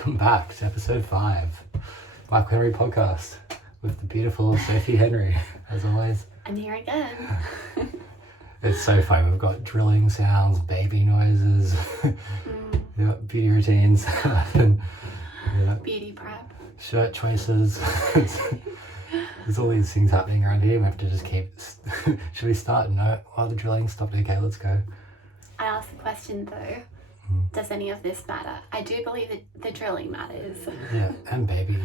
Welcome back to episode 5, Michael Henry podcast with the beautiful Sophie Henry, as always. I'm here again. It's so funny. We've got drilling sounds, baby noises, beauty routines, and Beauty prep. shirt choices. There's all these things happening around here. We have to just keep. Should we start? No. Oh, the drilling stopped. Okay, let's go. I asked the question though. Does any of this matter? I do believe that the drilling matters. Yeah, and baby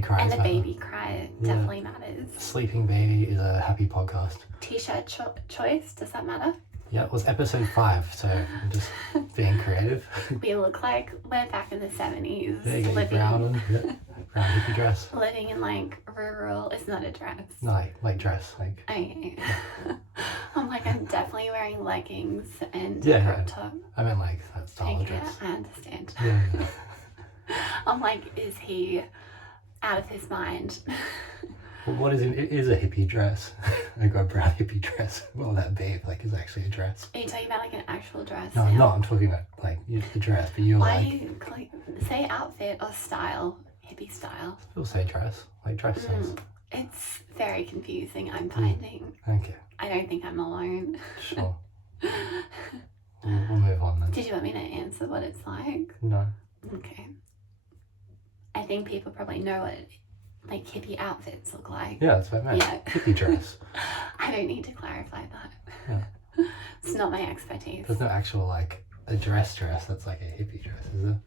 cries. And the matter. baby cry definitely matters. Sleeping baby is a happy podcast. T-shirt choice, does that matter? Yeah, it was episode 5, so I'm just being creative. We look like we're back in the 70s. There you go, brown hippie dress. Living in like rural, it's not a dress. No, like dress, like. Okay. I'm definitely wearing leggings and Yeah, a crop top. I meant like that style of Okay, dress. I understand. Yeah. I'm like, is he out of his mind? Well, what is it? It is a hippie dress. I got a brown hippie dress. What would that be if like it's actually a dress? Are you talking about like an actual dress? No, I'm not. I'm talking about like the dress, but you're Why like. say outfit or style? Hippie style. People say dress, like dress says. It's very confusing, I'm finding. Okay, I don't think I'm alone. sure. We'll move on then. Did you want me to answer what it's like? No. Okay. I think people probably know what like hippie outfits look like. Yeah, that's what I meant. Yeah. Hippie dress. I don't need to clarify that. Yeah. It's not my expertise. There's no actual like a dress that's like a hippie dress, is there?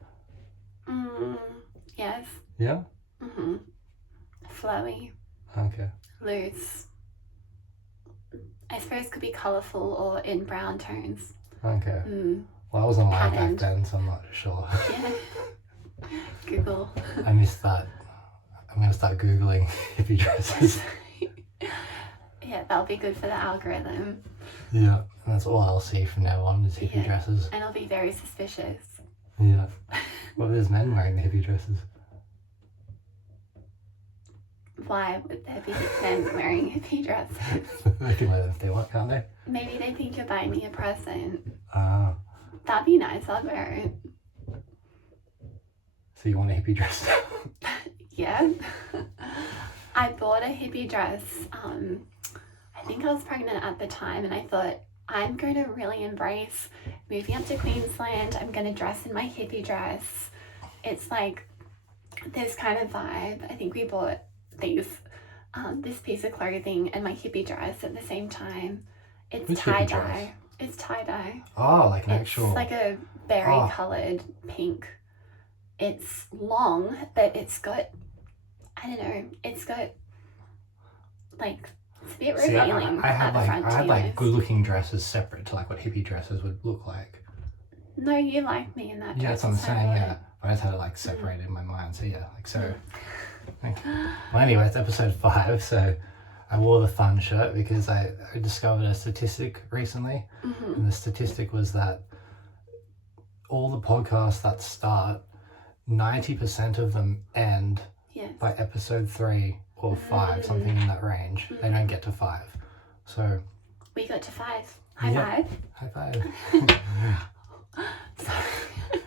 Yes. Yeah? Flowy. Okay. Loose. I suppose could be colourful or in brown tones. Okay. Well, I wasn't alive back Patterned. then, so I'm not sure. Yeah. Google. I missed that. I'm going to start Googling hippie dresses. Yeah, that'll be good for the algorithm. Yeah. And that's all I'll see from now on is hippie dresses. And I'll be very suspicious. Yeah. Well, there's men wearing the hippie dresses. Why would there be men wearing hippie dresses? They can wear them if they want, can't they? Maybe they think you're buying me a present. Ah. That'd be nice, I'd wear it. So you want a hippie dress? Yeah. I bought a hippie dress. I think I was pregnant at the time and I thought, I'm going to really embrace moving up to Queensland. I'm going to dress in my hippie dress. It's like this kind of vibe. I think we bought this piece of clothing and my hippie dress at the same time. It's Which hippie dress? tie-dye. It's tie-dye. Oh, like an It's actual. like a berry-coloured pink. It's long, but it's got, I don't know, it's got like, it's a bit See, revealing I at had the like front. I to had be like honest. good-looking dresses separate to like what hippie dresses would look like. No, you like me in that Yeah, dress. that's what I'm so I saying. bought Yeah, it. but I just had it like separated in my mind. So yeah, like so. Okay. Well, anyway, it's episode 5. So I wore the fun shirt because I discovered a statistic recently, and the statistic was that all the podcasts that start, 90% of them end Yes. by episode 3 or 5, something in that range. They don't get to 5. So We got to 5. High Yeah. 5. high 5. Sorry.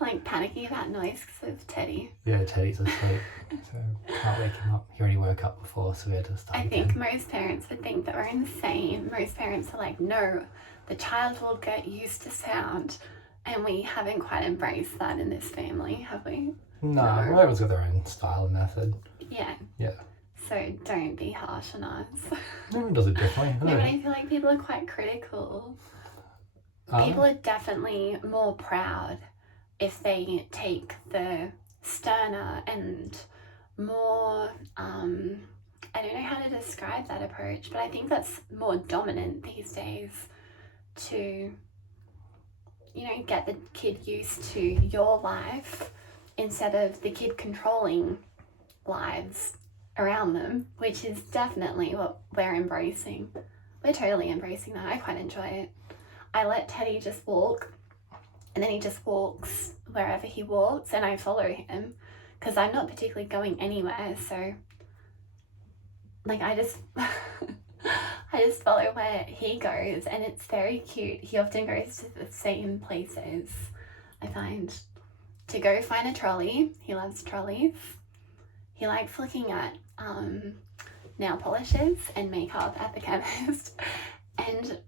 Like panicking about noise because of Teddy. Yeah, Teddy's asleep, so can't wake him up. He already woke up before, so we had to start I again. think most parents would think that we're insane. Most parents are like, no, the child will get used to sound. And we haven't quite embraced that in this family, have we? No, well, everyone's got their own style and method. Yeah. Yeah. So don't be harsh on us. Everyone does it differently. I No, don't but know. I feel like people are quite critical. Um, People are definitely more proud if they take the sterner and more, I don't know how to describe that approach, but I think that's more dominant these days to, get the kid used to your life instead of the kid controlling lives around them, which is definitely what we're embracing. We're totally embracing that. I quite enjoy it. I let Teddy just walk, and then he just walks wherever he walks, and I follow him because I'm not particularly going anywhere. So, like, I just follow where he goes, and it's very cute. He often goes to the same places, I find. to go find a trolley. He loves trolleys. He likes looking at nail polishes and makeup at the chemist. And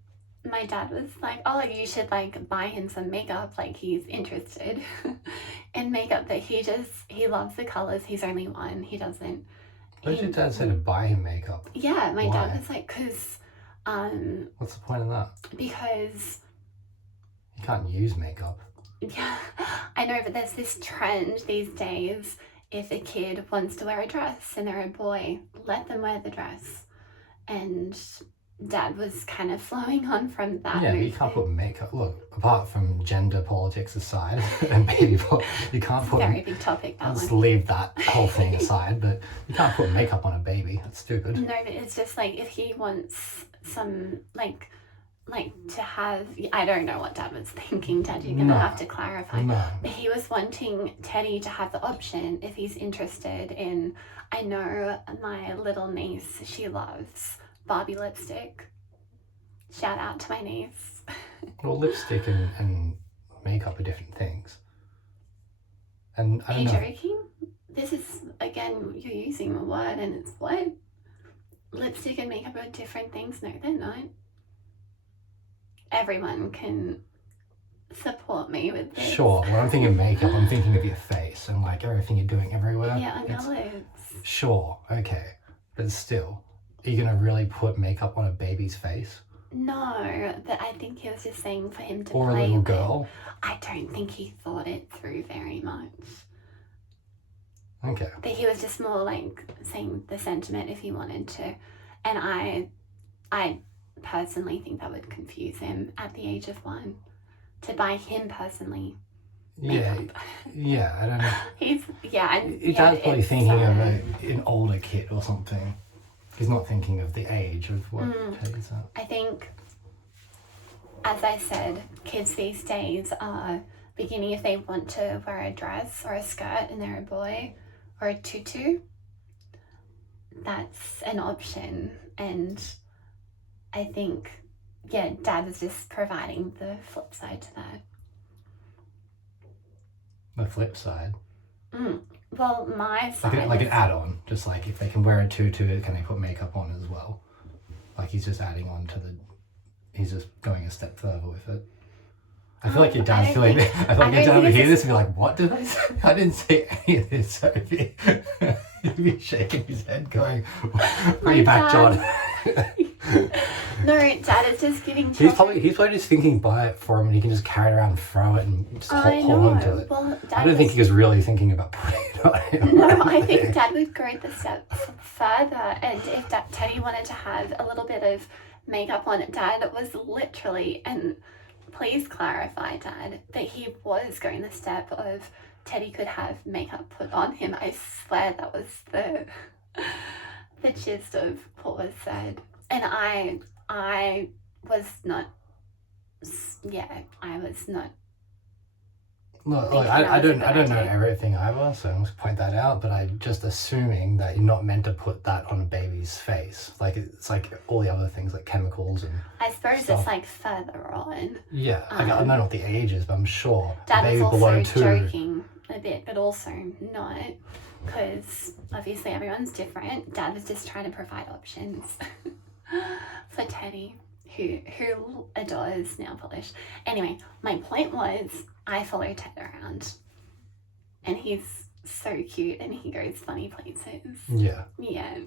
my dad was like, oh, you should like buy him some makeup, like he's interested in makeup, but he loves the colours. He's only one. He doesn't. What did your dad say to buy him makeup? Yeah, my Why? dad was like, because what's the point of that? Because you can't use makeup. Yeah, I know, but there's this trend these days. If a kid wants to wear a dress and they're a boy, let them wear the dress. And Dad was kind of flowing on from that. Yeah, but you can't put makeup. Look, apart from gender politics aside, and baby, you can't put. Very big topic. Let's leave that whole thing aside. But you can't put makeup on a baby. That's stupid. No, but it's just like if he wants some like to have. I don't know what Dad was thinking. Dad, you're gonna have to clarify. No. But he was wanting Teddy to have the option if he's interested in. I know my little niece. She loves Barbie lipstick. Shout out to my niece. Well, lipstick and makeup are different things. And I Are don't you know. joking? This is, again, you're using a word and it's what? Lipstick and makeup are different things? No, they're not. Everyone can support me with this. Sure, when I'm thinking makeup, I'm thinking of your face and like everything you're doing everywhere. Yeah, on your lips. Sure, okay. But still, are you going to really put makeup on a baby's face? No, but I think he was just saying for him to Or a play little with. girl? I don't think he thought it through very much. Okay. But he was just more like saying the sentiment if he wanted to. And I personally think that would confuse him at the age of 1 to buy him personally. Yeah, makeup. yeah, I don't know. Your Dad's probably thinking of an older kid or something. He's not thinking of the age of what Teddy's at. I think, as I said, kids these days are beginning if they want to wear a dress or a skirt and they're a boy, or a tutu. That's an option, and I think, Dad is just providing the flip side to that. The flip side. Well, my side Like an add-on. Just like if they can wear a tutu, can they put makeup on as well? Like he's just adding on to he's just going a step further with it. I feel like your dad's feeling I feel like your dad would hear this and be like, what did I say? I didn't say any of this, Sophie. He'd be shaking his head going, bring you back, John. No, Dad is just giving He's probably just thinking buy it for him and he can just carry it around and throw it and just hold on to it. Well, I don't think he was really thinking about putting it on him. No, I think Dad would go the step further, and if Teddy wanted to have a little bit of makeup on it, Dad was literally, and please clarify, Dad, that he was going the step of Teddy could have makeup put on him. I swear that was the gist of what was said. And I was not. Look, I don't know everything either, so I must point that out. But I'm just assuming that you're not meant to put that on a baby's face. Like it's like all the other things, like chemicals and. I suppose stuff. it's like further on. Yeah, I don't know what the age is, but I'm sure. Dad baby was below also 2. joking a bit, but also not, because obviously everyone's different. Dad was just trying to provide options for Teddy, who adores nail polish. Anyway, my point was, I follow Ted around, and he's so cute, and he goes funny places. Yeah. Yeah.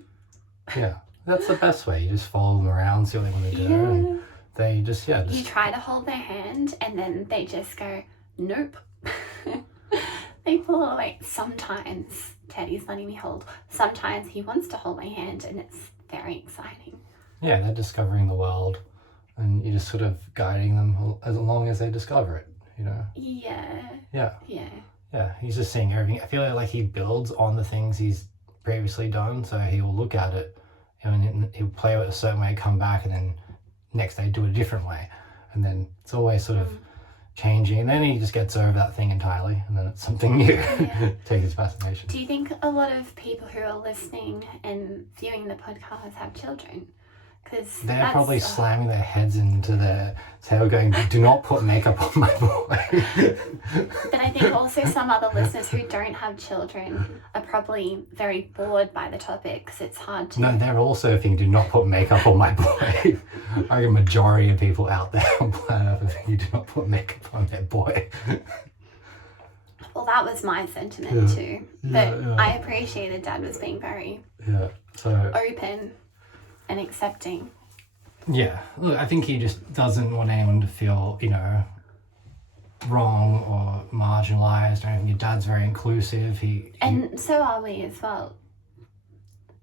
Yeah, that's the best way. You just follow them around, see what they want to do, and they just You try to hold their hand, and then they just go, nope. They pull away. Sometimes Teddy's letting me hold. Sometimes he wants to hold my hand, and it's very exciting. Yeah, they're discovering the world, and you're just sort of guiding them as long as they discover it, you know? Yeah. Yeah. Yeah. Yeah, he's just seeing everything. I feel like he builds on the things he's previously done, so he will look at it, and he'll play with it a certain way, come back, and then next day do it a different way. And then it's always sort of changing, and then he just gets over that thing entirely, and then it's something new. Take his fascination. Do you think a lot of people who are listening and viewing the podcast have children? because they're probably slamming their heads into their tail going, do not put makeup on my boy. But I think also some other listeners who don't have children are probably very bored by the topic because it's hard to... No, they're also thinking, do not put makeup on my boy. I think a majority of people out there on planet Earth are thinking, do not put makeup on their boy. Well, that was my sentiment too. But I appreciated Dad was being very open and accepting. Yeah, look, I think he just doesn't want anyone to feel, wrong or marginalised or anything. Your dad's very inclusive. And so are we as well.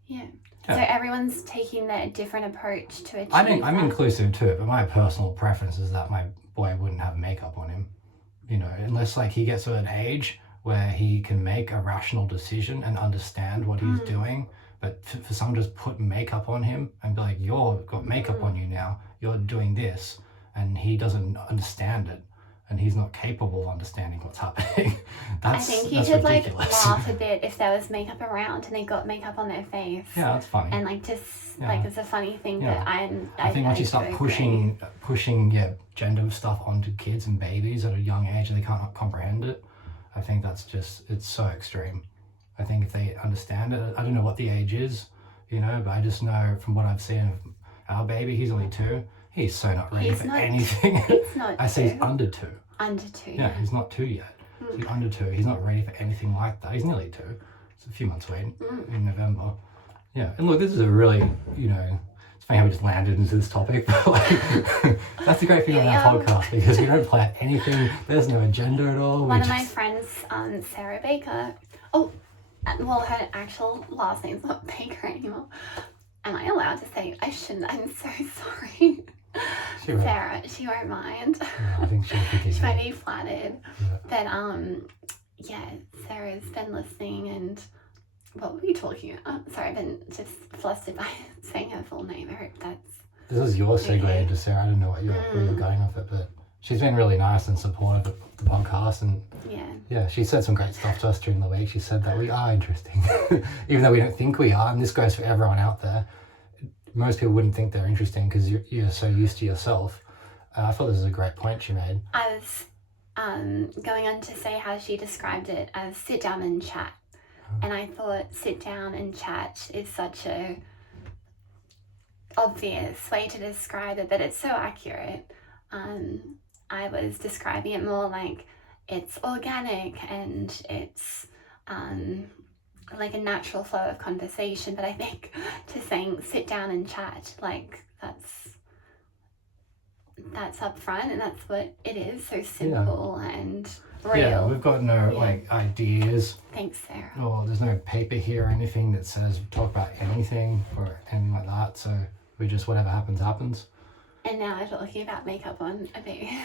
Yeah. So everyone's taking their different approach to achieve I'm inclusive too, but my personal preference is that my boy wouldn't have makeup on him. Unless he gets to an age where he can make a rational decision and understand what he's doing. But for someone to just put makeup on him and be like, you've got makeup on you now, you're doing this, and he doesn't understand it, and he's not capable of understanding what's happening. I think you should laugh a bit if there was makeup around and they got makeup on their face. Yeah, that's funny. And it's a funny thing that I think once you start pushing gender stuff onto kids and babies at a young age and they can't comprehend it, I think it's so extreme. I think if they understand it, I don't know what the age is, but I just know from what I've seen of our baby, he's only 2. He's so not ready for anything. He's not I say he's under 2. Under 2. Yeah, he's not 2 yet. He's under 2. He's not ready for anything like that. He's nearly 2. It's a few months away in November. Yeah, and look, this is a really, it's funny how we just landed into this topic, but that's the great thing about our podcast because we don't plan anything. There's no agenda at all. One of my friends, Sarah Baker. Oh, well, her actual last name's not Baker anymore. Am I allowed to say? I shouldn't. I'm so sorry. Sarah, she won't mind. No, I think she'll forgive She might be flattered. Yeah. But Sarah's been listening and what were you talking about? Sorry, I've been just flustered by saying her full name. I hope that's... This is your segue into Sarah. I don't know where you're going with it, but she's been really nice and supportive of the podcast, and she said some great stuff to us during the week. She said that we are interesting, even though we don't think we are, and this goes for everyone out there. Most people wouldn't think they're interesting because you're so used to yourself. I thought this was a great point she made. I was going on to say how she described it as sit down and chat. And I thought sit down and chat is such a obvious way to describe it, but it's so accurate. I was describing it more like it's organic and it's like a natural flow of conversation, but I think just saying sit down and chat, that's upfront and that's what it is, so simple and real. Yeah, we've got no ideas. Thanks, Sarah. Or there's no paper here or anything that says talk about anything or anything like that, so we just whatever happens. And now we're talking about makeup on a baby.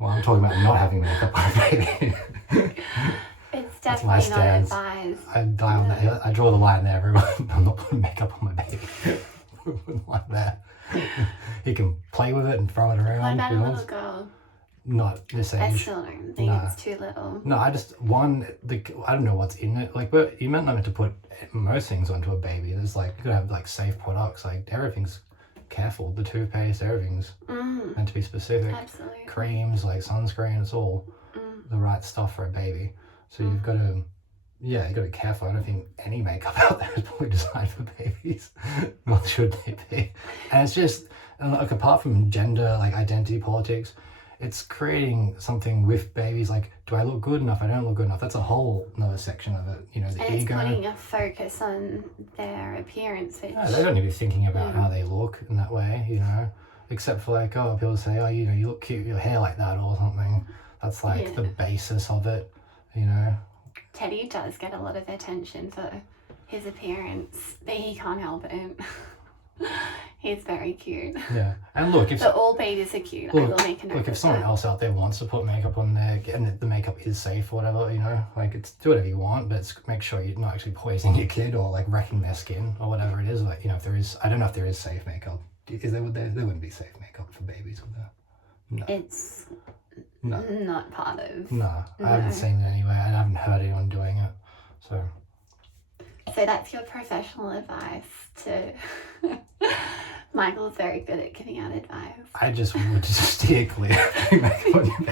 Well, I'm talking about not having makeup on a baby. It's definitely not advised. I die on that hill. I draw the line there, everyone. I'm not putting makeup on my baby. Like that. He can play with it and throw it around. What about a little girl? Not this age. I still don't think it's too little. No, I don't know what's in it. But you meant not to put most things onto a baby. There's you gotta have safe products. Everything's careful. The toothpaste, everything's meant to be specific. Absolutely. Creams, sunscreen, it's all the right stuff for a baby. So you've got to, you got to be careful. I don't think any makeup out there is probably designed for babies. Nor should they be. And it's just, apart from gender, identity politics, it's creating something with babies. Do I look good enough? I don't look good enough. That's a whole another section of it. The and ego. It's putting a focus on their appearance. Which... they don't need to be thinking about how they look in that way, Except for people say, oh, you look cute, your hair like that or something. That's the basis of it, Teddy does get a lot of attention for his appearance, but he can't help it. He's very cute. Yeah, and look, but all babies are cute. I will make a note. Look, if someone else out there wants to put makeup on there, and the makeup is safe or whatever, it's do whatever you want, but make sure you're not actually poisoning your kid or wrecking their skin or whatever it is. If there is, I don't know if there is safe makeup. Is there wouldn't be safe makeup for babies, would there? No. It's not part of. No, I haven't seen it anyway. I haven't heard anyone doing it. So So that's your professional advice to... Michael's very good at giving out advice. I just would just steer clear.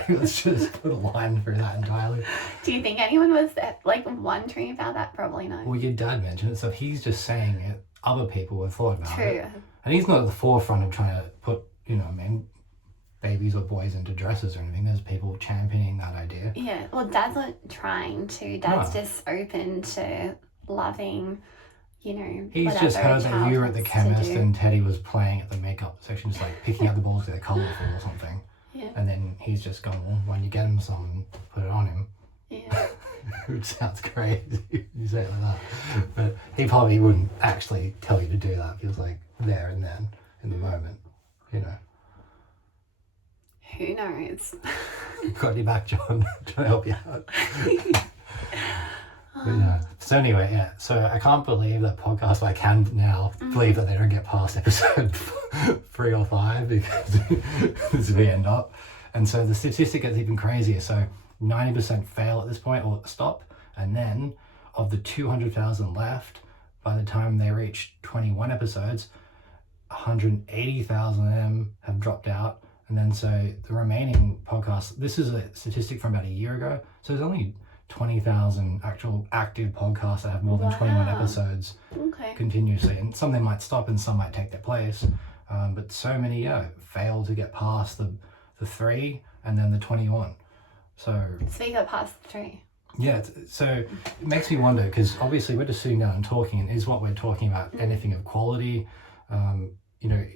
Let's just put a line through that entirely. Do you think anyone was like wondering about that? Probably not. Well, your dad mentioned it, so he's just saying it. Other people have thought about it. True. And he's not at the forefront of trying to put, babies or boys into dresses or anything. There's people championing that idea. Yeah, well, Dad's not trying to. Dad's just open to loving, He's whatever just heard a that child you were at the wants to chemist do. and Teddy was playing at the makeup section, just like picking out the balls because they're colourful or something. Yeah. And then he's just gone, well, why don't you get him some, put it on him. Yeah. Which sounds crazy. You say it like that. But he probably wouldn't actually tell you to do that. He was like there and then, in the moment, Who knows? Got your back, John. Trying to help you out. But yeah. So anyway, yeah. So I can't believe that podcast. I can now believe that they don't get past episode 3 or 5 because this is where we end up. And so the statistic gets even crazier. So 90% fail at this point or stop. And then of the 200,000 left, by the time they reach 21 episodes, 180,000 of them have dropped out. And then so the remaining podcasts, this is a statistic from about a year ago. So there's only 20,000 actual active podcasts that have more than 21 episodes continuously. And some of them might stop and some might take their place. But so many, fail to get past the 3 and then the 21. So we got past the 3. Yeah, so it makes me wonder, because obviously we're just sitting down and talking, and is what we're talking about anything of quality?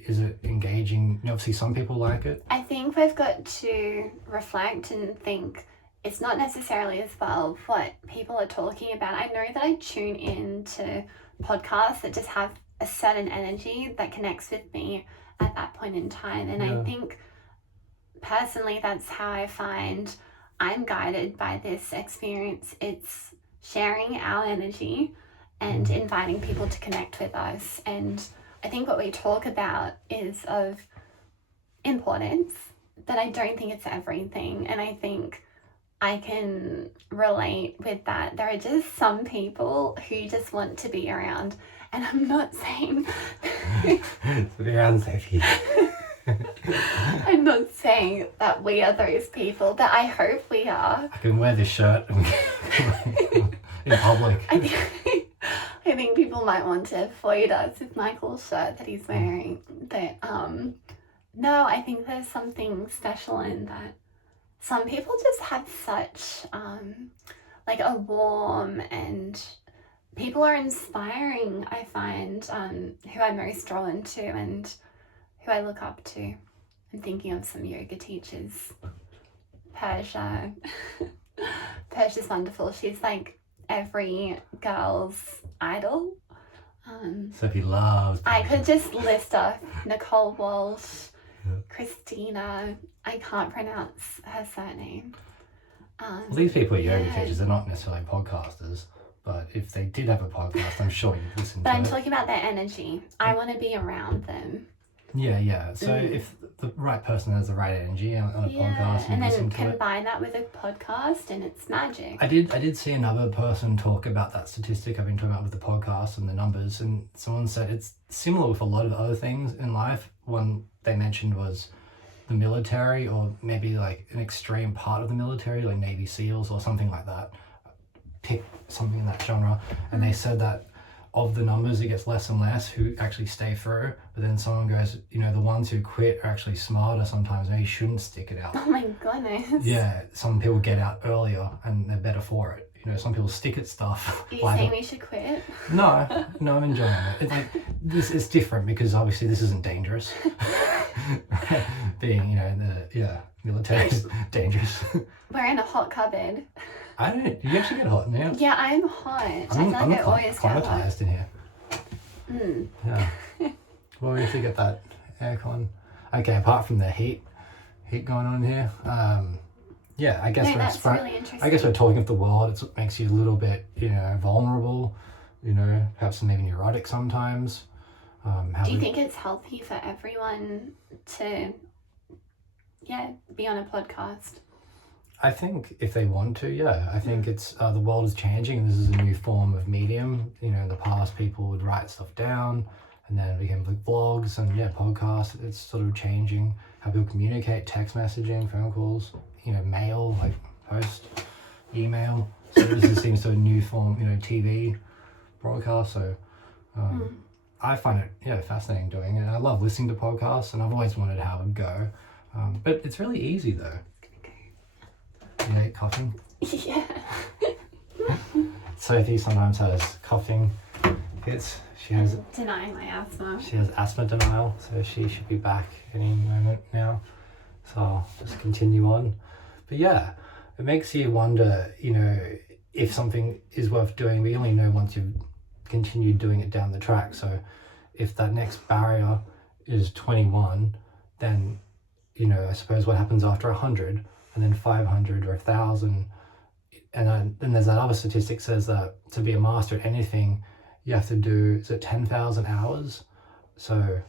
Is it engaging? Obviously some people like it. I think we've got to reflect and think it's not necessarily as well what people are talking about. I know that I tune in to podcasts that just have a certain energy that connects with me at that point in time. And I think personally that's how I find I'm guided by this experience. It's sharing our energy and inviting people to connect with us. And I think what we talk about is of importance, but I don't think it's everything. And I think I can relate with that. There are just some people who just want to be around. And I'm not saying... Be around, Sophie. I'm not saying that we are those people, but I hope we are. I can wear this shirt in public. I think people might want to avoid us with Michael's shirt that he's wearing. But no, I think there's something special in that. Some people just have such like a warm, and people are inspiring, I find, who I'm most drawn to and who I look up to. I'm thinking of some yoga teachers. Persia. Persia's wonderful. She's like every girl's idol. Sophie loves... I could just list off Nicole Walsh, Christina. I can't pronounce her surname. Well, these people are yoga teachers. They're not necessarily podcasters. But if they did have a podcast, I'm sure you'd listen to it. But I'm talking about their energy. I want to be around them. Yeah. So if the right person has the right energy on a podcast, and then combine that with a podcast, and it's magic. I did see another person talk about that statistic I've been talking about with the podcast and the numbers, and someone said it's similar with a lot of other things in life. One they mentioned was the military, or maybe like an extreme part of the military, like Navy SEALs or something like that. Pick something in that genre, and they said that of the numbers it gets less and less who actually stay through, but then someone goes, the ones who quit are actually smarter sometimes, maybe shouldn't stick it out. Oh my goodness. Yeah, some people get out earlier and they're better for it. Some people stick at stuff. Are you saying we should quit? No, I'm enjoying it. It's like, this is different because obviously this isn't dangerous. Being, the military is dangerous. We're in a hot cupboard. Do you actually get hot now? Yeah, I'm hot. I feel like I always get hot. Climatized in here. Yeah. Well, we have to get that aircon. Okay, apart from the heat going on here. I guess that's really interesting. I guess we're talking of the world. It makes you a little bit, vulnerable. Perhaps maybe neurotic sometimes. Do you think it's healthy for everyone to, be on a podcast? I think if they want to, yeah. I think it's the world is changing, and this is a new form of medium. You know, in the past, people would write stuff down, and then it became like vlogs and podcasts. It's sort of changing how people communicate, text messaging, phone calls, mail, like post, email. So this seems to a new form, TV broadcast. So I find it fascinating doing it. And I love listening to podcasts, and I've always wondered how it would go. But it's really easy though. You hate coughing? Yeah. Sophie sometimes has coughing fits. She has denying my asthma. She has asthma denial, so she should be back any moment now. So I'll just continue on. But yeah, it makes you wonder, if something is worth doing. We only know once you've continued doing it down the track. So if that next barrier is 21, then, I suppose what happens after 100, and then 500 or 1,000. And then there's that other statistic says that to be a master at anything, you have to do, is it 10,000 hours? So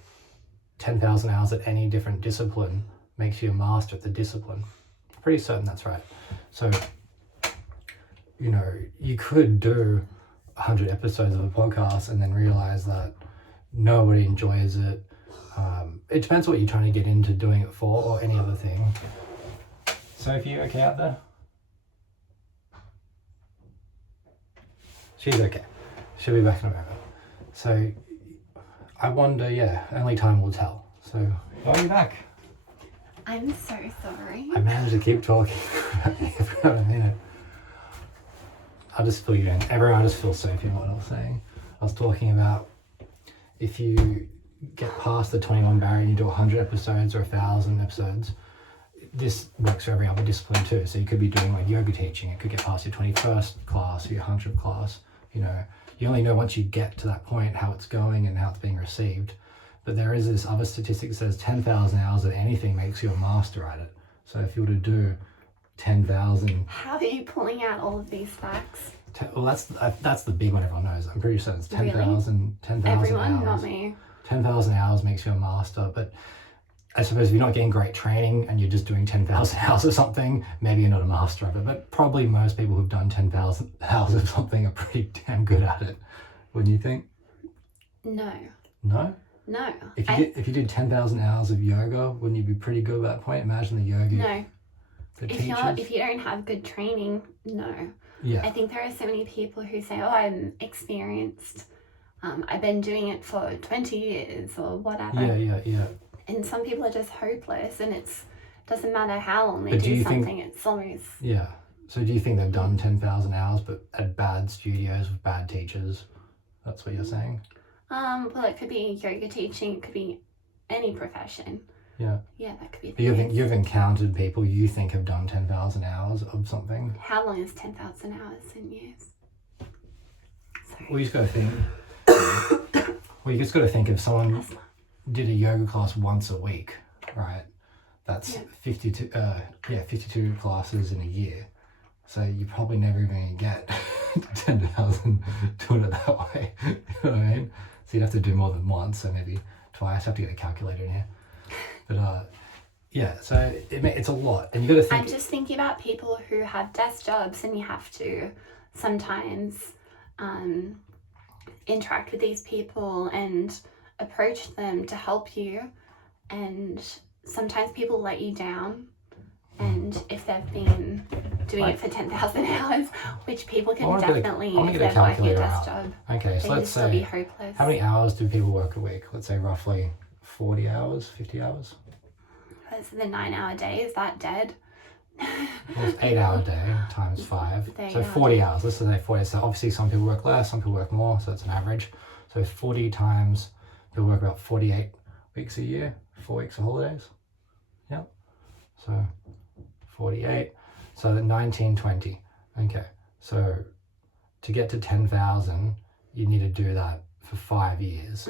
10,000 hours at any different discipline makes you a master at the discipline. Pretty certain that's right. So, you could do 100 episodes of a podcast and then realize that nobody enjoys it. It depends what you're trying to get into doing it for, or any other thing. Sophie, you okay out there? She's okay. She'll be back in a moment. So I wonder, only time will tell. So are you back? I'm so sorry. I managed to keep talking for a minute. I'll just fill you in. Everyone, I just fill Sophie in what I was saying. I was talking about if you get past the 21 barrier and you do 100 episodes or 1,000 episodes, this works for every other discipline too. So you could be doing like yoga teaching. It could get past your 21st class or your 100th class. You only know once you get to that point how it's going and how it's being received. But there is this other statistic that says 10,000 hours of anything makes you a master at it. So if you were to do 10,000... How are you pulling out all of these facts? Well, that's the big one everyone knows. I'm pretty certain it's 10,000 Everyone, hours. not me. 10,000 hours makes you a master. But I suppose if you're not getting great training and you're just doing 10,000 hours of something, maybe you're not a master of it. But probably most people who've done 10,000 hours of something are pretty damn good at it. Wouldn't you think? No. No? No. If you did 10,000 hours of yoga, wouldn't you be pretty good at that point? Imagine the yoga. No. Teachers. If you don't have good training, no. Yeah. I think there are so many people who say, I'm experienced. I've been doing it for 20 years or whatever. Yeah. And some people are just hopeless, and it doesn't matter how long they do something, it's always... Yeah. So do you think they've done 10,000 hours but at bad studios with bad teachers? That's what you're saying? Well, it could be yoga teaching, it could be any profession. Yeah. Yeah, that could be the case. You've encountered people you think have done 10,000 hours of something? How long is 10,000 hours in years? Sorry. Well, you just got to think... you just got to think if someone did a yoga class once a week, right? That's 52 classes in a year. So you probably never even gonna get 10,000 doing it that way. You know what I mean? So you'd have to do more than once, so maybe twice. I have to get a calculator in here. But so it's a lot. And you got to think... I'm just thinking about people who have desk jobs, and you have to sometimes interact with these people and approach them to help you, and sometimes people let you down. And if they've been doing it for 10,000 hours, which people can definitely, if they're working a desk job, okay, so let's say, be hopeless. How many hours do people work a week? Let's say roughly 40 hours, 50 hours? That's the 9-hour day. Is that dead? Well, it's 8-hour day times 5. So 40 hours. Let's say 40. So obviously some people work less, some people work more. So it's an average. So 40 times, people work about 48 weeks a year, 4 weeks of holidays. Yep. So 48. So 1920. Okay. So to get to 10,000, you need to do that for 5 years.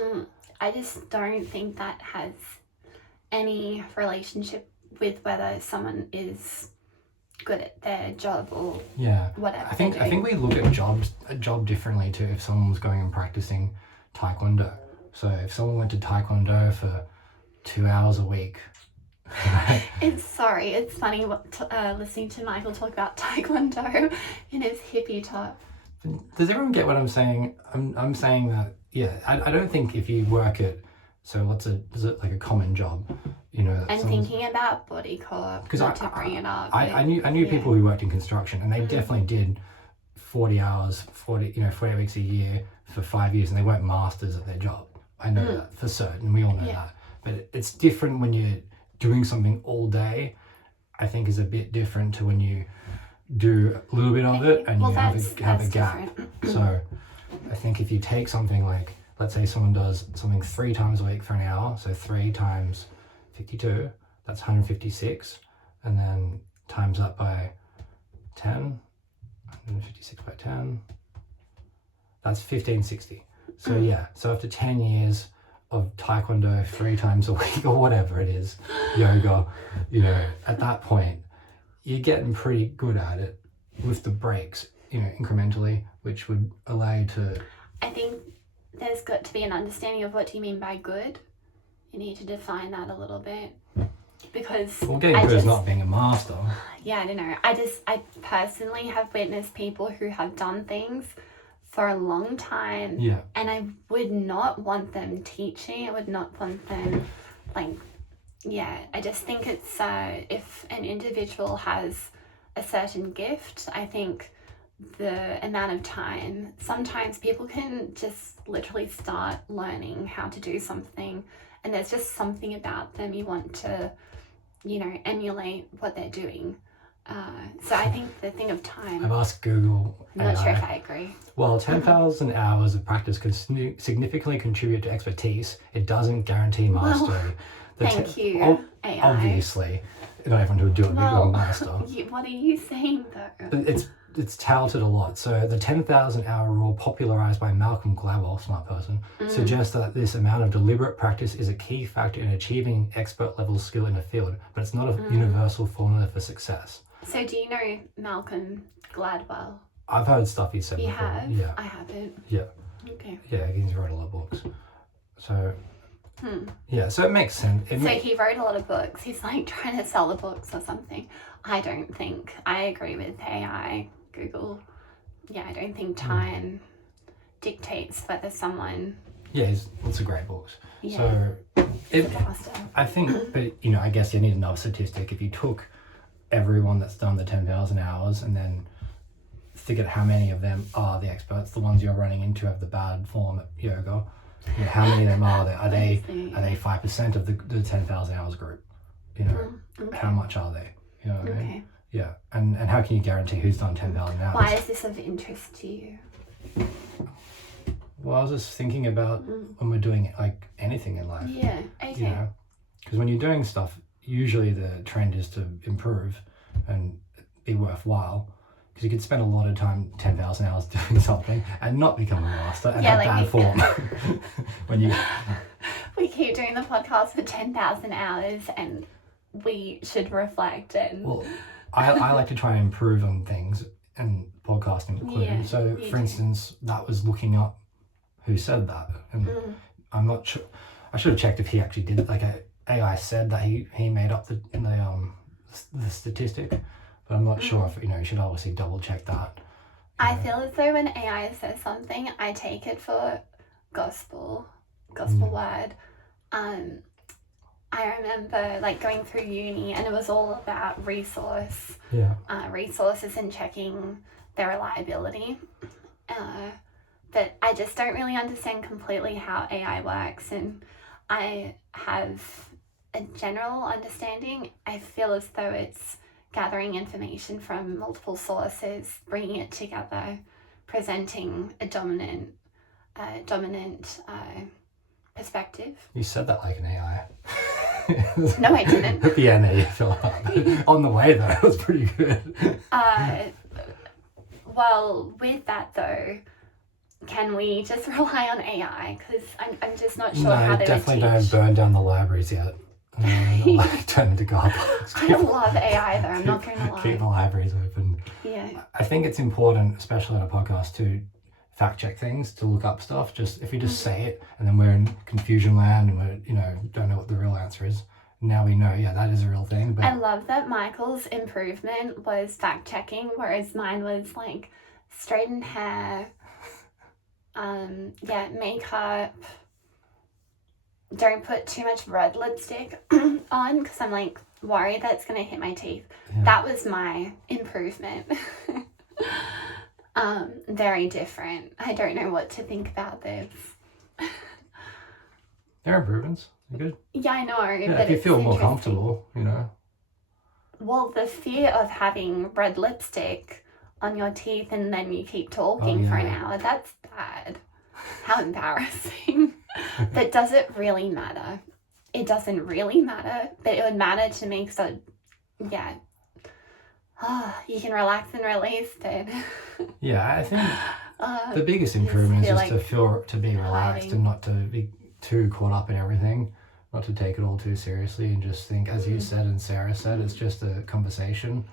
I just don't think that has any relationship with whether someone is good at their job or whatever. I think we look at a job differently too. If someone was going and practicing Taekwondo, so if someone went to Taekwondo for 2 hours a week It's funny listening to Michael talk about Taekwondo in his hippie top. Does everyone get what I'm saying? I'm saying that, yeah, I don't think if you work it, so is it like a common job, you know? And thinking about body corp, not to bring it up. I knew people who worked in construction, and they definitely did 40 hours, 48 weeks a year for 5 years, and they weren't masters at their job. I know that for certain, we all know that. But it's different when you're doing something all day. I think is a bit different to when you do a little bit of it and you have a gap. So I think if you take something like, let's say someone does something 3 times a week for an hour, so 3 times 52, that's 156, and then times that by 10, 156 by 10, that's 1560. So yeah, so after 10 years of Taekwondo 3 times a week or whatever it is, yoga, you know, at that point, you're getting pretty good at it with the breaks, you know, incrementally, which would allow you to... I think there's got to be an understanding of what do you mean by good. You need to define that a little bit. Because... Well, getting good is not being a master. Yeah, I don't know. I personally have witnessed people who have done things for a long time. Yeah. And I would not want them teaching. I would not want them, like... Yeah, I just think it's if an individual has a certain gift, I think the amount of time, sometimes people can just literally start learning how to do something and there's just something about them you want to, you know, emulate what they're doing. So I think the thing of time... I've asked Google... I'm not sure if I agree. While 10,000 hours of practice could significantally contribute to expertise, it doesn't guarantee mastery. Thank you, AI. Obviously, not everyone who would do it become a master. What are you saying though? It's touted a lot. So the 10,000 hour rule, popularized by Malcolm Gladwell, smart person, suggests that this amount of deliberate practice is a key factor in achieving expert level skill in a field, but it's not a universal formula for success. So do you know Malcolm Gladwell? I've heard stuff he said before. You have? Yeah. I haven't. Yeah. Okay. Yeah, he's wrote a lot of books. So... Yeah, so it makes sense. He wrote a lot of books. He's like trying to sell the books or something. I don't think. I agree with AI, Google. Yeah, I don't think time dictates whether someone... Yeah, it's lots of great books. Yeah. So I think, but you know, I guess you need another statistic. If you took everyone that's done the 10,000 hours and then figured how many of them are the experts, the ones you're running into have the bad form at yoga. You know, how many of them are there? Are they 5% of the 10,000 hours group? You know, how much are they? You know what I mean? Yeah, and how can you guarantee who's done 10,000 hours? Why is this of interest to you? Well, I was just thinking about when we're doing like anything in life. Yeah, okay. You know, because when you're doing stuff, usually the trend is to improve and be worthwhile. Because you could spend a lot of time, 10,000 hours doing something and not become a master and have bad form. We keep doing the podcast for 10,000 hours and we should reflect and... Well, I like to try and improve on things, and podcasting included. Yeah, so, for instance, that was looking up who said that. And I'm not sure. I should have checked if he actually did it. Like, AI said that he made up the statistic. But I'm not sure if, you know, you should obviously double check that. I feel as though when AI says something, I take it for gospel word. I remember like going through uni and it was all about resources and checking their reliability. But I just don't really understand completely how AI works, and I have a general understanding. I feel as though it's gathering information from multiple sources, bringing it together, presenting a dominant perspective. You said that like an AI. No, I didn't. At the end there you fell out. On the way though, it was pretty good. Well, with that though, can we just rely on AI? Because I'm just not sure how they definitely would teach. don't burn down the libraries yet. Like turn into car parks. I love AI though, I'm not going to lie. Keep the libraries open. Yeah. I think it's important, especially on a podcast, to fact check things, to look up stuff. Just if we just say it and then we're in confusion land and we're, you know, don't know what the real answer is, now we know, that is a real thing. But I love that Michael's improvement was fact checking, whereas mine was like straightened hair, makeup. Don't put too much red lipstick on because I'm like worried that's gonna hit my teeth. Yeah. That was my improvement. Very different. I don't know what to think about this. They're improvements. They're good. Yeah, I know. Yeah, but if you it's feel more interesting. comfortable, Well, the fear of having red lipstick on your teeth and then you keep talking for an hour, that's bad. How embarrassing. But does it really matter? It doesn't really matter, but it would matter to me, so yeah. You can relax and release, but Yeah, I think the biggest improvement is just to be relaxed and not to be too caught up in everything, not to take it all too seriously, and just think, as you said and Sarah said, it's just a conversation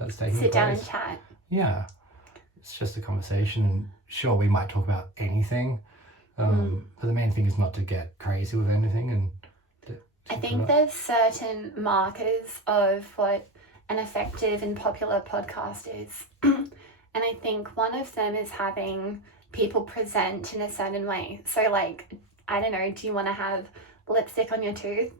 that's taking place. Sit down and chat. Yeah, it's just a conversation, and sure, we might talk about anything, but the main thing is not to get crazy with anything. And I think there's certain markers of what an effective and popular podcast is. And I think one of them is having people present in a certain way. So like, I don't know, do you want to have lipstick on your tooth?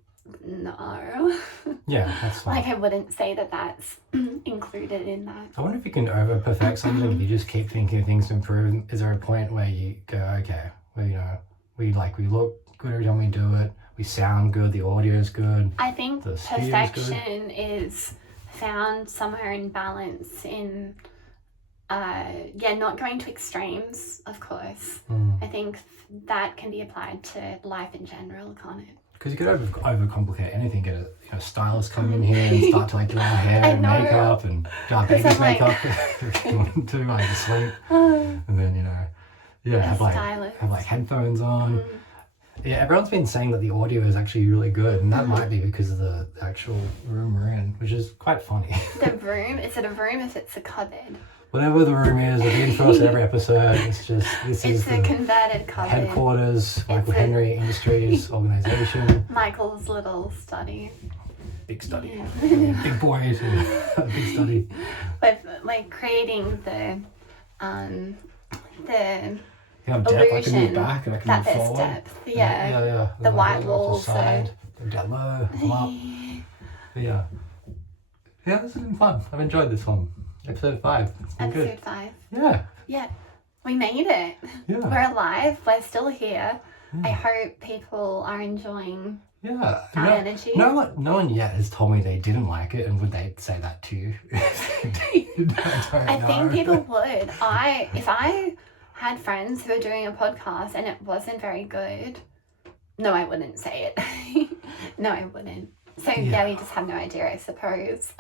No. Yeah, that's fine. Like, I wouldn't say that that's included in that. I wonder if you can over perfect something. If you just keep thinking of things to improve, is there a point where you go, okay, well, we look good every time we do it, we sound good, the audio is good. I think the studio's good. perfection is found somewhere in balance in not going to extremes, of course. I think that can be applied to life in general, can't it? Because you could overcomplicate anything. Get a stylist come in here and start to do our hair and makeup and do our baby's makeup if you want to, like sleep, and then have headphones on. Yeah, everyone's been saying that the audio is actually really good, and that might be because of the actual room we're in, which is quite funny. The room? Is it a room if it's a cupboard? Whatever the room is, we've been for us every episode. It's just it's a converted cupboard. Headquarters, Michael Henry Industries organisation. Michael's little study. Big study. Yeah. Big boys. Big study. With like creating the depth. I can move back and I can move forward. Depth. Yeah. The white walls. Side, down low, come up. Yeah, this has been fun. I've enjoyed this one. Episode 5. It's been good. 5. Yeah. Yeah. We made it. Yeah. We're alive. We're still here. I hope people are enjoying our energy. No one yet has told me they didn't like it, and would they say that to you? I think people would. If I had friends who were doing a podcast and it wasn't very good, no, I wouldn't say it. No, I wouldn't. So we just have no idea, I suppose.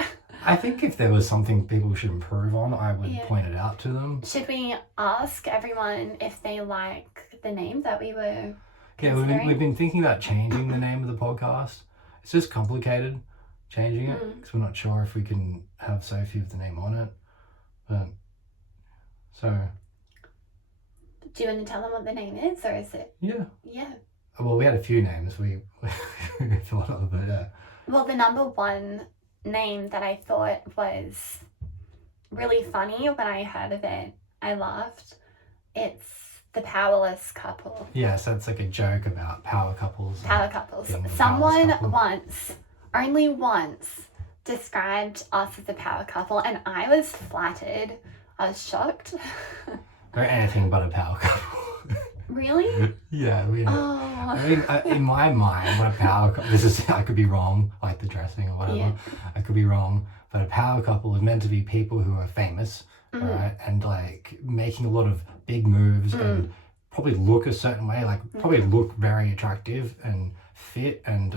I think if there was something people should improve on, I would point it out to them. Should we ask everyone if they like the name that we were we've been thinking about changing the name of the podcast. It's just complicated changing it because we're not sure if we can have Sophie with the name on it. But so, do you want to tell them what the name is, or is it? Yeah. Well, we had a few names we thought of, but Well, the number one name that I thought was really funny when I heard of it, I laughed. It's the Powerless Couple. Yeah, so it's like a joke about power couples. Someone only once, described us as a power couple, and I was flattered. I was shocked. We're anything but a power couple. Really? Yeah, I mean, in my mind, what a power couple, I could be wrong, like the dressing or whatever. I could be wrong, but a power couple is meant to be people who are famous, right? And like making a lot of big moves and probably look a certain way, like probably look very attractive and fit and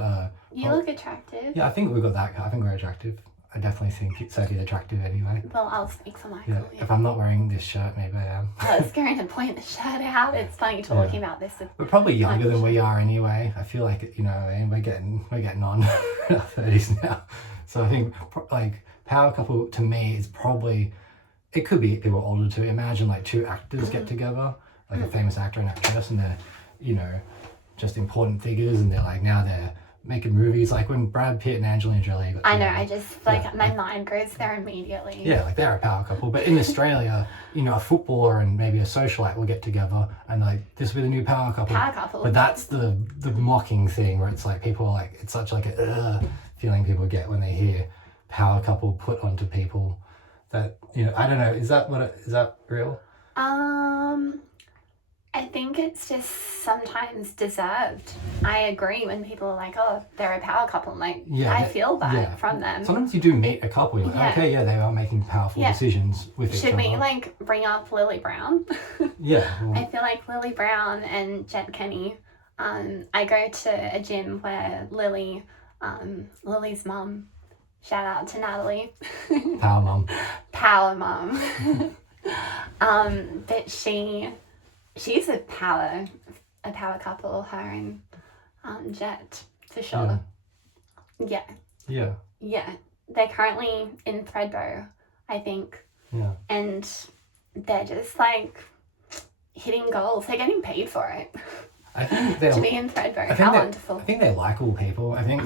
you look attractive. Yeah, I think we've got that. I think we're attractive. I definitely think Sophie's attractive anyway. Well, I'll speak for Michael. Yeah. If I'm not wearing this shirt, maybe I am. I was going to point the shirt out. It's funny talking about this. We're probably younger than we are anyway. I feel like, we're getting on in our 30s now. So I think like power couple to me is probably, it could be people older too. Imagine like two actors get together, like a famous actor and actress, and they're, just important figures, and they're like, now they're making movies, like when Brad Pitt and Angelina Jolie got I know, together. I just, like, my mind goes there immediately. Yeah, like they're a power couple. But in Australia, you know, a footballer and maybe a socialite will get together and like, this will be the new power couple. Power couple. But that's the mocking thing where it's like people are like, it's such like a feeling people get when they hear power couple put onto people that, you know, I don't know, is that real? I think it's just sometimes deserved. I agree when people are like, oh, they're a power couple. I'm like, I feel that from them. Sometimes you do meet a couple, you're like, okay, they are making powerful decisions with each other. Should we, like, bring up Lily Brown? Yeah. Well, I feel like Lily Brown and Jet Kenny, I go to a gym where Lily's mum, shout out to Natalie. Power mum. Power mum. But she's a power couple, her and Jet, for sure. Yeah. Yeah. Yeah. They're currently in Threadbow, I think. Yeah. And they're just like hitting goals. They're getting paid for it. I think they're to be in Threadbow. How wonderful. I think they're likable people. I think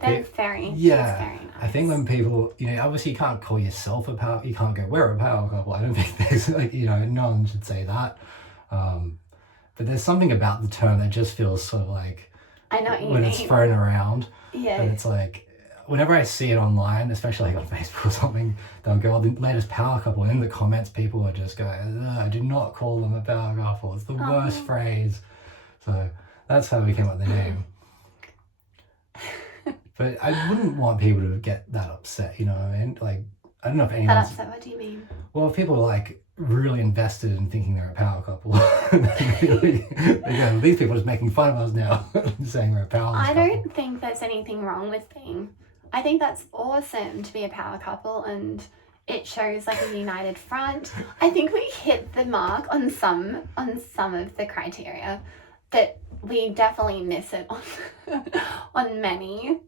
they're very very nice. I think when people, you know, obviously you can't call yourself a power, you can't go, we're a power couple. I don't think there's, like, you know, no one should say that. But there's something about the term that just feels sort of like, I know what you when mean. it's thrown around. Yeah. And it's like, whenever I see it online, especially like on Facebook or something, they'll go, oh, the latest power couple. And in the comments, people are just going, I do not call them a power couple. It's the worst phrase. So that's how we came up with the name. But I wouldn't want people to get that upset, you know what I mean? Like, I don't know if anyone's... That upset, what do you mean? Well, if people are like really invested in thinking they're a power couple, they go, these people are just making fun of us now, saying we're a power couple. I don't think there's anything wrong with being... I think that's awesome to be a power couple, and it shows like a united front. I think we hit the mark on some of the criteria, but we definitely miss it on many.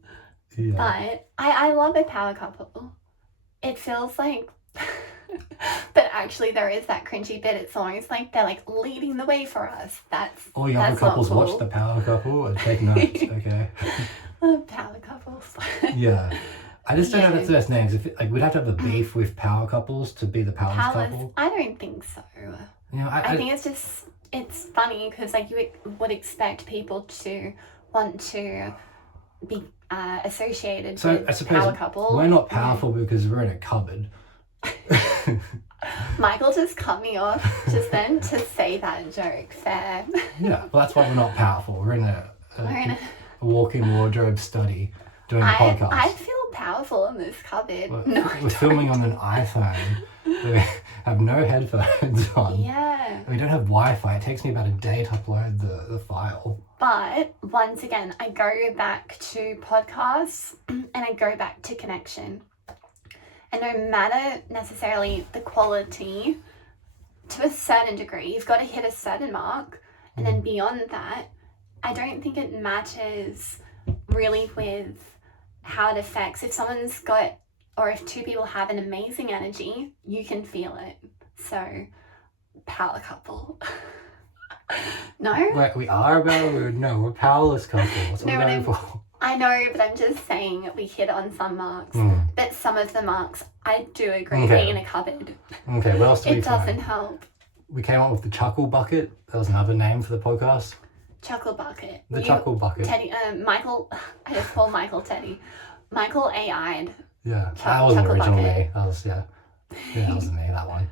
Yeah. But I love a power couple. It feels like, but actually there is that cringy bit. It's almost like they're like leading the way for us. All you other couples watch the power couple and take notes, okay? Power couples. Yeah. I just don't know if it's those names. If we'd have to have a beef with power couples to be the power couple. I don't think so. You know, I think it's just, it's funny because like you would expect people to want to be associated with I suppose power couple. We're not powerful because we're in a cupboard. Michael just cut me off just then to say that joke. Fair. Yeah, well, that's why we're not powerful. We're in a walk-in wardrobe study doing a podcast. I feel powerful in this cupboard. We're filming on an iPhone. We have no headphones on. Yeah. We don't have Wi-Fi. It takes me about a day to upload the file. But once again, I go back to podcasts and I go back to connection. And no matter necessarily the quality, to a certain degree, you've got to hit a certain mark. And then beyond that, I don't think it matters really with how it affects. If someone's got, or if two people have an amazing energy, you can feel it. So, power couple. No? We are about it? No, we're powerless couple. That's what we're going for. I know, but I'm just saying we hit on some marks. But some of the marks, I do agree, being in a cupboard. Okay, what else did we find? It doesn't help. We came up with the Chuckle Bucket. That was another name for the podcast. Chuckle Bucket. The Chuckle Bucket. Teddy, Michael, I just called Michael Teddy. Michael AI'd. Yeah, that wasn't original me. That was, that wasn't me, that one.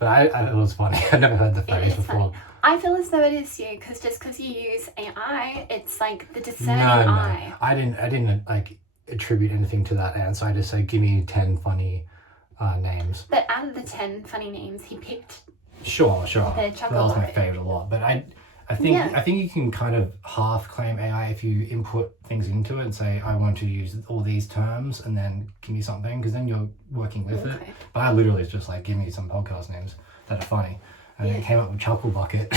But it was funny. I'd never heard the phrase before. Funny. I feel as though it is you, because just because you use AI, it's like the discerning eye. I didn't like attribute anything to that answer. I just said, give me 10 funny names. But out of the 10 funny names, he picked. Sure. The Chuckle That was my Bucket. favorite a lot. But I think you can kind of half claim AI if you input things into it and say, I want to use all these terms and then give me something, because then you're working with it. But I literally was just like, give me some podcast names that are funny. And it came up with Chuckle Bucket.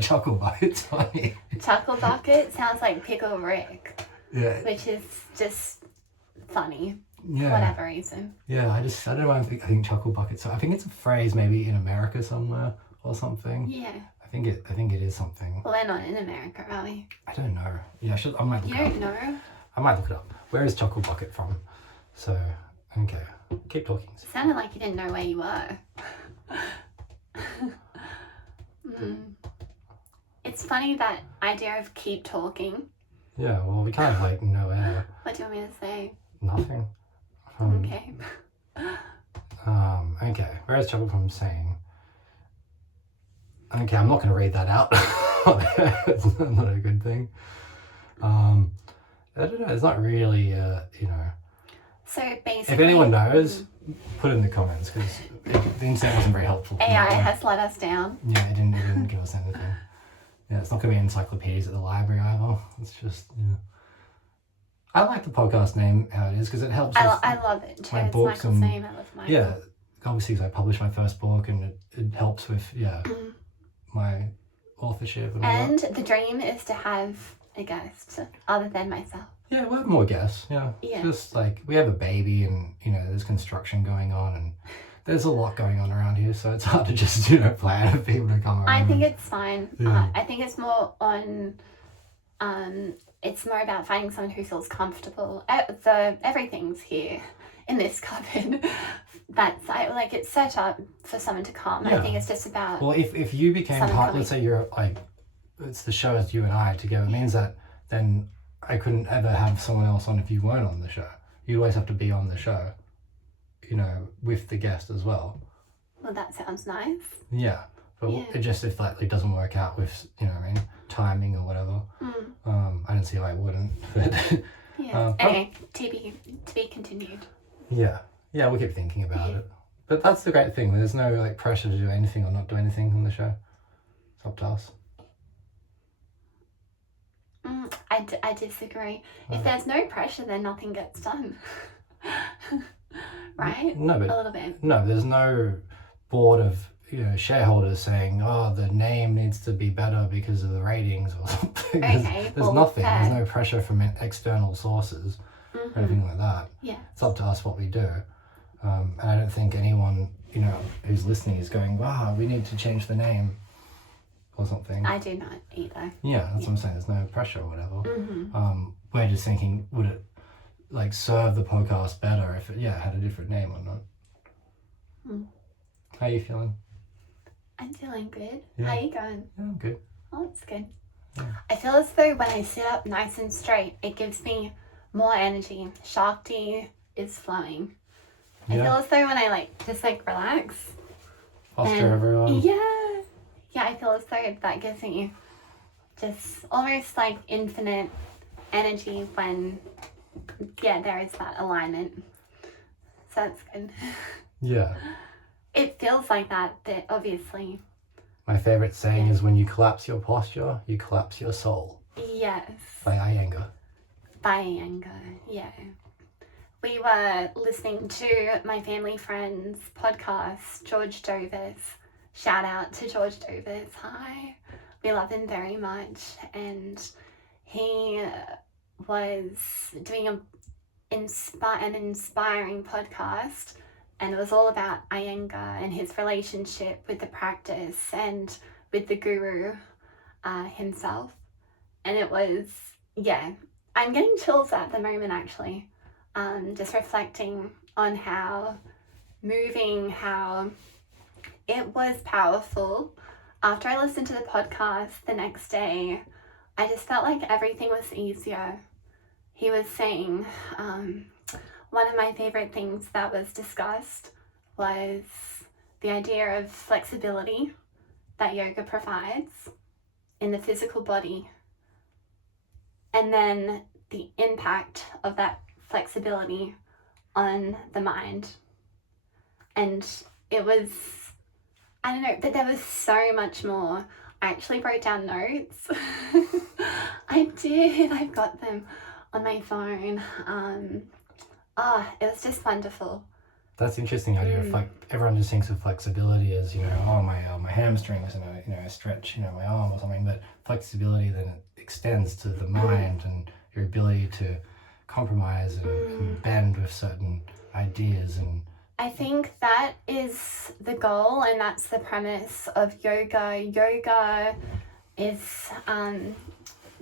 Chuckle Bucket's funny. Chuckle Bucket sounds like Pickle Rick. Yeah. Which is just funny. Yeah. For whatever reason. Yeah, I don't know why I think Chuckle Bucket. So I think it's a phrase maybe in America somewhere or something. Yeah. think it is something. Well, we're not in America, are we? I don't know. Yeah, I might look You it up. don't know? I might look it up. Where is Chocolate Bucket from? So, okay. Keep talking. It sounded like you didn't know where you were. It's funny that idea of keep talking. Yeah, well, we kind of like know air. What do you want me to say? Nothing. Okay. Okay. Where is Chocolate from saying? Okay, I'm not going to read that out. It's not a good thing. I don't know. It's not really, you know. So basically, If anyone knows, put it in the comments because the internet wasn't very helpful. AI has let us down. Yeah, it didn't give us anything. Yeah, it's not going to be encyclopedias at the library either. It's just, yeah. I like the podcast name how it is because it helps. I love it too. My It's books Michael's and name. I love Michael. yeah, obviously because I published my first book and it helps with my authorship and all And that. the dream is to have a guest other than myself. Yeah, we'll have more guests. Yeah, just like we have a baby and you know there's construction going on and there's a lot going on around here, so it's hard to just plan for people to come around. I think it's fine. Yeah. I think it's more on. It's more about finding someone who feels comfortable. Everything's here in this cupboard. It's set up for someone to come. Yeah. I think it's just about. Well, if you became someone part, coming. let's say you're like, it's the show as you and I together, it means that then I couldn't ever have someone else on if you weren't on the show. You'd always have to be on the show, you know, with the guest as well. Well, that sounds nice. Yeah. But it just if it doesn't work out with, you know what I mean, timing or whatever. I don't see why it wouldn't. But Yeah. Anyway, to be continued. Yeah. Yeah, we'll keep thinking about it. But that's the great thing. There's no pressure to do anything or not do anything on the show. It's up to us. I disagree. If there's no pressure, then nothing gets done. Right? No, but a little bit. No, there's no board of shareholders saying, oh, the name needs to be better because of the ratings or something. There's nothing. Fair. There's no pressure from external sources or anything like that. Yeah. It's up to us what we do. And I don't think anyone, who's listening is going, wow, we need to change the name or something. I do not either. Yeah, that's what I'm saying. There's no pressure or whatever. We're just thinking, would it serve the podcast better if it had a different name or not? How are you feeling? I'm feeling good. Yeah. How are you going? Yeah, I'm good. Oh, that's good. Yeah. I feel as though when I sit up nice and straight, it gives me more energy. Shakti is flowing. I feel as though when I just relax. Posture, everyone. Yeah, I feel as though that gives me just almost infinite energy when there is that alignment. So that's good. Yeah. It feels like that, but obviously. My favourite saying is when you collapse your posture, you collapse your soul. Yes. By Iyengar. By Iyengar, yeah. We were listening to my family friend's podcast, George Dover's. Shout out to George Dover's. Hi. We love him very much. And he was doing an inspiring podcast. And it was all about Iyengar and his relationship with the practice and with the guru himself. And it was, I'm getting chills at the moment actually. Just reflecting on how it was powerful. After I listened to the podcast the next day, I just felt like everything was easier. He was saying, one of my favorite things that was discussed was the idea of flexibility that yoga provides in the physical body, and then the impact of that flexibility on the mind. And it was, I don't know, but there was so much more. I actually wrote down notes. I did, I've got them on my phone. It was just wonderful. That's interesting idea of everyone just thinks of flexibility as my hamstrings and I stretch my arm or something, but flexibility then it extends to the mind and your ability to compromise and bend with certain ideas and I think that is the goal, and that's the premise of yoga. Yoga is,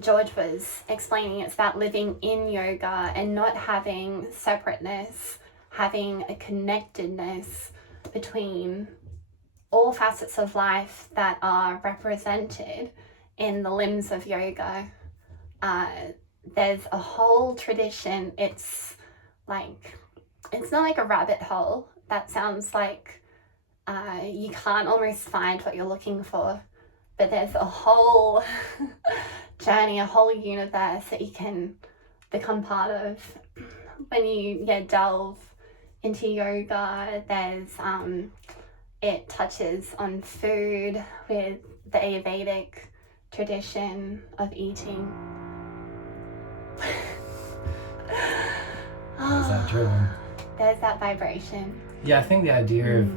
George was explaining, it's about living in yoga and not having separateness, having a connectedness between all facets of life that are represented in the limbs of yoga. There's a whole tradition. It's not like a rabbit hole. That sounds like you can't almost find what you're looking for. But there's a whole journey, a whole universe that you can become part of when you delve into yoga. There's it touches on food with the Ayurvedic tradition of eating. There's that drilling. There's that vibration. Yeah, I think the idea of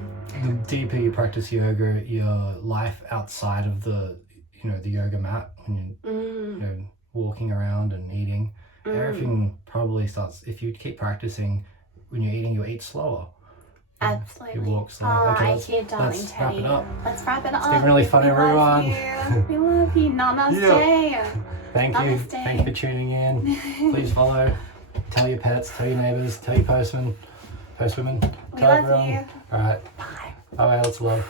the deeper you practice yoga, your life outside of the yoga mat, when you're walking around and eating, everything probably starts. If you keep practicing, when you're eating, you'll eat slower. Absolutely. You walk slower. Okay, let's wrap it up. Let's wrap it up. It's been really fun, everyone. We love you. Namaste. Yeah. Thank you. Thank you for tuning in. Please follow. Tell your pets. Tell your neighbors. Tell your postwomen. We Tell love everyone. you. All right. Bye. Bye. Let's love.